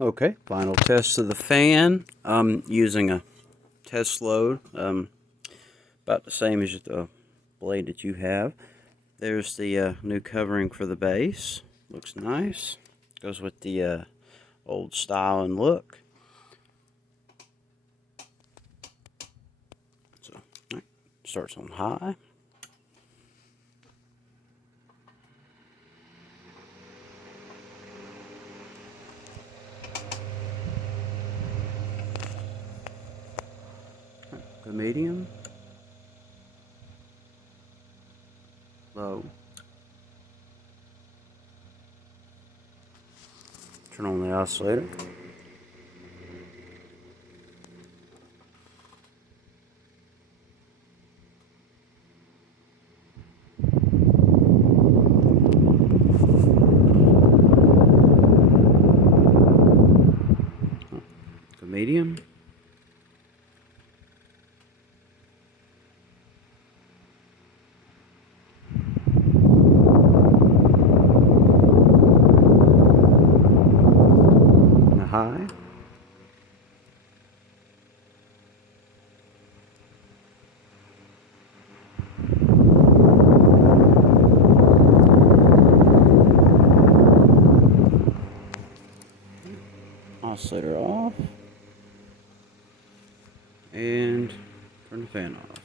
Okay, final test of the fan. I'm using a test load, about the same as the blade that you have. There's the new covering for the base. Looks nice. Goes with the old style and look. So, right, starts on high. Go medium. Low. Turn on the oscillator. Go medium. High. Oscillator off. And turn the fan off.